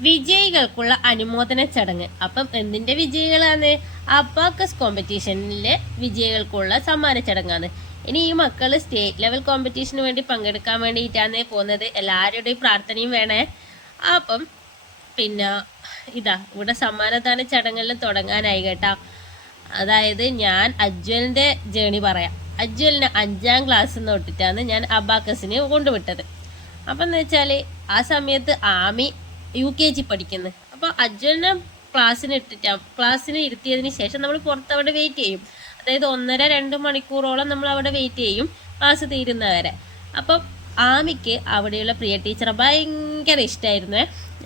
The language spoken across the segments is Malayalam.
വിജയികൾക്കുള്ള അനുമോദന ചടങ്ങ്. അപ്പം എന്തിന്റെ വിജയികളാണ്? അബാക്കസ് കോമ്പറ്റീഷനിലെ വിജയികൾക്കുള്ള സമ്മാന ചടങ്ങാണ്. ഇനി ഈ മക്കൾ സ്റ്റേറ്റ് ലെവൽ കോമ്പറ്റീഷന് വേണ്ടി പങ്കെടുക്കാൻ വേണ്ടിയിട്ടാണ് പോകുന്നത്. എല്ലാവരുടെയും പ്രാർത്ഥനയും വേണേ. അപ്പം പിന്നെ ഇതാ ഇവിടെ സമ്മാനദാന ചടങ്ങെല്ലാം തുടങ്ങാനായി കേട്ടാ. അതായത് ഞാൻ അജ്വലിന്റെ ജേണി പറയാം. അജ്വലിന് അഞ്ചാം ക്ലാസ് തൊട്ടിട്ടാണ് ഞാൻ അബാക്കസിന് കൊണ്ടുവിട്ടത്. അപ്പം എന്ന് വെച്ചാൽ ആ സമയത്ത് ആമി യു കെ ജി പഠിക്കുന്നത് അപ്പോൾ അജ്വലിനെ ക്ലാസ്സിന് ഇട്ടിട്ട് ക്ലാസ്സിന് ഇരുത്തിയതിന് ശേഷം നമ്മൾ പുറത്ത് അവിടെ വെയിറ്റ് ചെയ്യും. അതായത് ഒന്നര രണ്ട് മണിക്കൂറോളം നമ്മൾ അവിടെ വെയിറ്റ് ചെയ്യും ക്ലാസ് തീരുന്നവരെ. അപ്പം ആമിക്ക് അവിടെയുള്ള പ്രിയ ടീച്ചറെ ഭയങ്കര ഇഷ്ടമായിരുന്നു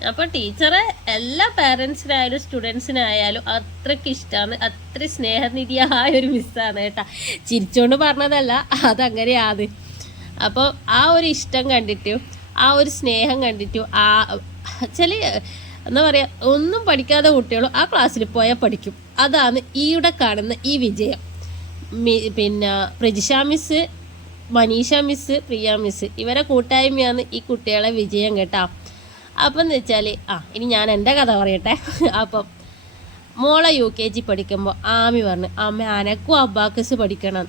അപ്പോൾ ടീച്ചറെ എല്ലാ പാരൻസിനായാലും സ്റ്റുഡൻസിനായാലും അത്രയ്ക്ക് ഇഷ്ടമാണ് അത്ര സ്നേഹനിധിയായ ഒരു മിസ്സാണ് കേട്ടാ. ചിരിച്ചോണ്ട് പറഞ്ഞതല്ല അതങ്ങനെയാണ്. അപ്പോൾ ആ ഒരു ഇഷ്ടം കണ്ടിട്ടും ആ ഒരു സ്നേഹം കണ്ടിട്ടും ആ ചില എന്താ പറയുക ഒന്നും പഠിക്കാതെ കുട്ടികളും ആ ക്ലാസ്സിൽ പോയാൽ പഠിക്കും. അതാണ് ഈയുടെ കാണുന്ന ഈ വിജയം. പിന്നെ Prajisha miss Maneesha miss Priya miss ഇവരെ കൂട്ടായ്മയാണ് ഈ കുട്ടികളെ വിജയം കേട്ടോ. അപ്പം എന്ന് വെച്ചാൽ ആ ഇനി ഞാൻ എന്റെ കഥ പറയട്ടെ. അപ്പം മോളെ യു കെ ജി പഠിക്കുമ്പോൾ ആമി പറഞ്ഞു അമ്മ അനക്കും അബ്ബാക്കസ് പഠിക്കണം.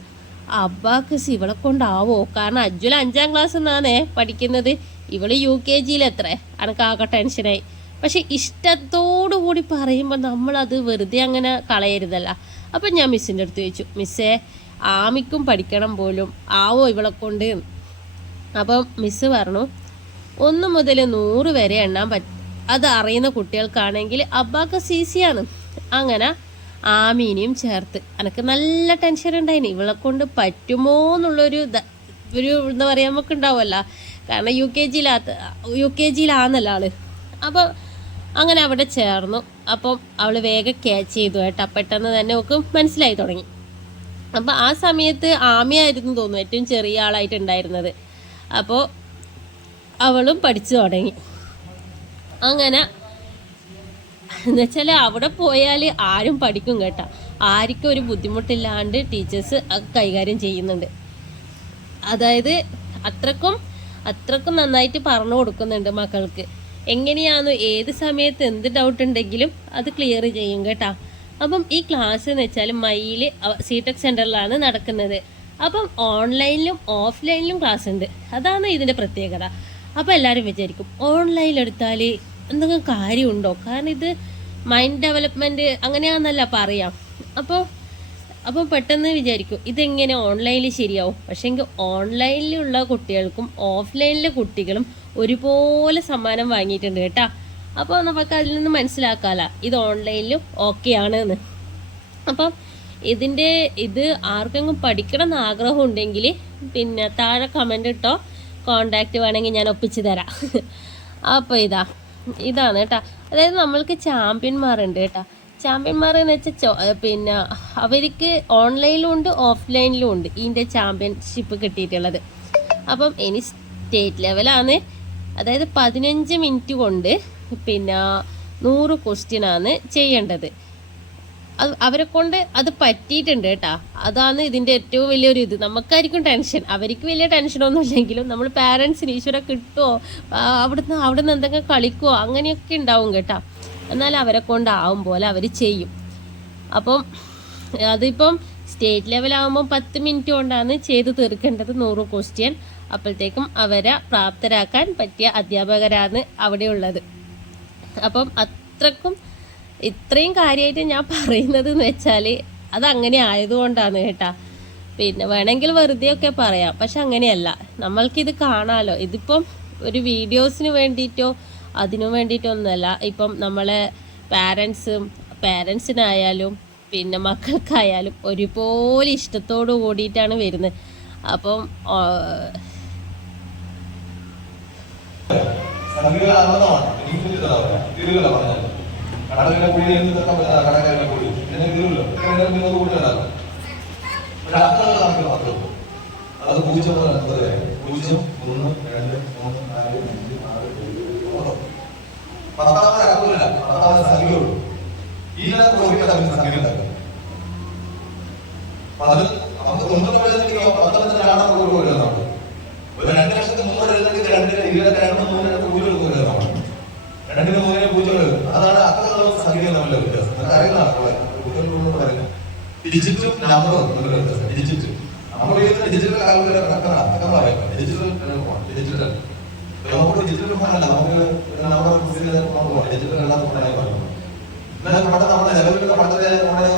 അബ്ബാക്കസ് ഇവളെ കൊണ്ടാവോ? കാരണം അജ്വൽ അഞ്ചാം ക്ലാസ് എന്നാണേ പഠിക്കുന്നത്. ഇവൾ യു കെ ജിയിൽ എത്ര അനക്കാകെ ടെൻഷനായി. പക്ഷെ ഇഷ്ടത്തോടു കൂടി പറയുമ്പോൾ നമ്മളത് വെറുതെ അങ്ങനെ കളയരുതല്ല. അപ്പം ഞാൻ മിസ്സിന്റെ അടുത്ത് ചോദിച്ചു മിസ്സേ ആമിക്കും പഠിക്കണം പോലും. ആവോ ഇവളെ കൊണ്ട്. അപ്പം മിസ്സ് പറഞ്ഞു ഒന്ന് മുതൽ നൂറ് വരെ എണ്ണാൻ പറ്റ അത് അറിയുന്ന കുട്ടികൾക്കാണെങ്കിൽ അബ്ബാക്ക ആണ്. അങ്ങനെ ആമീനിയും ചേർത്ത്. എനിക്ക് നല്ല ടെൻഷൻ ഉണ്ടായിന് ഇവളെ കൊണ്ട് പറ്റുമോ എന്നുള്ളൊരു ഒരു എന്താ പറയുക നമുക്ക് ഉണ്ടാവുമല്ല. കാരണം യു കെ ജിയിലാത്ത യു കെ ജിയിലാണല്ലോ ആൾ. അപ്പോൾ അങ്ങനെ അവിടെ ചേർന്നു. അപ്പം അവൾ വേഗം ക്യാച്ച് ചെയ്തു കേട്ടോ. പെട്ടെന്ന് തന്നെ ഒക്കെ മനസ്സിലായി തുടങ്ങി. അപ്പം ആ സമയത്ത് ആമയായിരുന്നു തോന്നുന്നു ഏറ്റവും ചെറിയ ആളായിട്ടുണ്ടായിരുന്നത്. അപ്പോൾ അവളും പഠിച്ചു തുടങ്ങി. അങ്ങനെ എന്നുവെച്ചാൽ അവിടെ പോയാൽ ആരും പഠിക്കും കേട്ടോ. ആർക്കും ഒരു ബുദ്ധിമുട്ടില്ലാണ്ട് ടീച്ചേഴ്സ് കൈകാര്യം ചെയ്യുന്നുണ്ട്. അതായത് അത്രക്കും അത്രക്കും നന്നായിട്ട് പറഞ്ഞു കൊടുക്കുന്നുണ്ട് മക്കൾക്ക്. എങ്ങനെയാണോ ഏത് സമയത്ത് എന്ത് ഡൗട്ട് ഉണ്ടെങ്കിലും അത് ക്ലിയർ ചെയ്യും കേട്ടോ. അപ്പം ഈ ക്ലാസ് എന്ന് വെച്ചാൽ മയിൽ സിടെക് സെന്ററിലാണ് നടക്കുന്നത്. അപ്പം ഓൺലൈനിലും ഓഫ്ലൈനിലും ക്ലാസ് ഉണ്ട്. അതാണ് ഇതിന്റെ പ്രത്യേകത. അപ്പോൾ എല്ലാവരും വിചാരിക്കും ഓൺലൈനിൽ എടുത്താൽ എന്തെങ്കിലും കാര്യമുണ്ടോ? കാരണം ഇത് മൈൻഡ് ഡെവലപ്മെന്റ് അങ്ങനെയാണെന്നല്ല പറയാം. അപ്പോൾ അപ്പോൾ പെട്ടെന്ന് വിചാരിക്കും ഇതെങ്ങനെ ഓൺലൈനിൽ ശരിയാവും? പക്ഷേ എങ്കിൽ ഓൺലൈനിലുള്ള കുട്ടികൾക്കും ഓഫ്ലൈനിലെ കുട്ടികളും ഒരുപോലെ സമ്മാനം വാങ്ങിയിട്ടുണ്ട് കേട്ടാ. അപ്പോൾ നമുക്ക് അതിൽ നിന്ന് മനസ്സിലാക്കാല ഇത് ഓൺലൈനിലും ഓക്കെ ആണ് എന്ന് അപ്പം ഇതിന്റെ ഇത് ആർക്കെങ്കിലും പഠിക്കണം എന്ന് ആഗ്രഹം ഉണ്ടെങ്കിൽ പിന്നെ താഴെ കമന്റ് ഇട്ടോ കോണ്ടാക്റ്റ് വേണമെങ്കിൽ ഞാൻ ഒപ്പിച്ച് തരാം. അപ്പോൾ ഇതാ ഇതാണ് കേട്ടോ. അതായത് നമ്മൾക്ക് ചാമ്പ്യന്മാരുണ്ട് കേട്ടോ. ചാമ്പ്യന്മാർ എന്ന് വെച്ചാൽ പിന്നെ അവർക്ക് ഓൺലൈനിലും ഉണ്ട് ഓഫ്ലൈനിലും ഉണ്ട് ഇതിന്റെ ചാമ്പ്യൻഷിപ്പ് കിട്ടിയിട്ടുള്ളത്. അപ്പം ഇനി സ്റ്റേറ്റ് ലെവലാണ്. അതായത് പതിനഞ്ച് മിനിറ്റ് കൊണ്ട് പിന്നെ നൂറ് ക്വസ്റ്റ്യനാണ് ചെയ്യേണ്ടത്. അത് അവരെ കൊണ്ട് അത് പറ്റിയിട്ടുണ്ട് കേട്ടാ. അതാണ് ഇതിന്റെ ഏറ്റവും വലിയൊരു ഇത്. നമുക്കായിരിക്കും ടെൻഷൻ. അവർക്ക് വലിയ ടെൻഷനൊന്നും ഇല്ലെങ്കിലും നമ്മൾ പാരൻസിന് ഈശ്വര കിട്ടുമോ അവിടുന്ന് അവിടുന്ന് എന്തെങ്കിലും കളിക്കുമോ അങ്ങനെയൊക്കെ ഉണ്ടാവും കേട്ടാ. എന്നാൽ അവരെ കൊണ്ടാവും പോലെ അവർ ചെയ്യും. അപ്പം അതിപ്പം സ്റ്റേറ്റ് ലെവലാകുമ്പോൾ പത്ത് മിനിറ്റ് കൊണ്ടാണ് ചെയ്ത് തീർക്കേണ്ടത് നൂറ് ക്വസ്റ്റ്യൻ അപ്പോഴത്തേക്കും അവരെ പ്രാപ്തരാക്കാൻ പറ്റിയ അധ്യാപകരാണ് അവിടെയുള്ളത്. അപ്പം അത്രക്കും ഇത്രയും കാര്യമായിട്ട് ഞാൻ പറയുന്നത് എന്ന് വെച്ചാൽ അത് അങ്ങനെ ആയതുകൊണ്ടാണ് കേട്ടാ. പിന്നെ വേണമെങ്കിൽ വെറുതെ ഒക്കെ പറയാം. പക്ഷെ അങ്ങനെയല്ല. നമ്മൾക്കിത് കാണാമല്ലോ ഇതിപ്പം ഒരു വീഡിയോസിന് വേണ്ടിയിട്ടോ അതിനു വേണ്ടിയിട്ടൊന്നുമല്ല. ഇപ്പം നമ്മളെ പാരൻസും പാരൻസിനായാലും പിന്നെ മക്കൾക്കായാലും ഒരുപോലെ ഇഷ്ടത്തോടു കൂടിയിട്ടാണ് വരുന്നത്. അപ്പം അത് പൂജ്യം പൂജ്യം ഒന്ന് രണ്ട് മൂന്ന് നാല് പത്താമത് അക്കമില്ല പത്താമത് സംഖ്യയുള്ളൂ ഇതിനകത്ത് കുറയ്ക്കാൻ നമുക്ക് സംഖ്യ ഉണ്ടാക്കും പതിന് നമുക്ക് തൊണ്ണൂറ് പേരെങ്കിൽ പന്ത്രണ്ടിന് ആണോ ഒരു രണ്ട് ലക്ഷത്തി മുന്നൂറ് എഴുന്നേറ്റ് രണ്ട് ഇരുപത്തി രണ്ട് മൂന്ന് കൂടുതൽ വരുന്നതാണ് രണ്ടിന് മൂന്നിനെ അതാണ് അക്കങ്ങളും സംഖ്യയും തമ്മിലുള്ള വ്യത്യാസം അറിയുന്നതാണ് പറയുന്നത് ഡിജിറ്റും നമ്പറും തമ്മിലുള്ള വ്യത്യാസം ഡിജിറ്റ് നമ്മൾ ഡിജിറ്റൽ കാൽക്കുലേറ്റർ ഡിജിറ്റൽ ഡിജിറ്റൽ നമുക്ക് ഡിജിറ്റൽ ഫോണല്ല നമുക്ക് നമ്മുടെ ഡിജിറ്റൽ അല്ലാത്ത ഫോണായി പറയുന്നത് എന്നാൽ പണ്ട് നമ്മുടെ നിലവിലുള്ള പണ്ടത്തെ നമ്മുടെ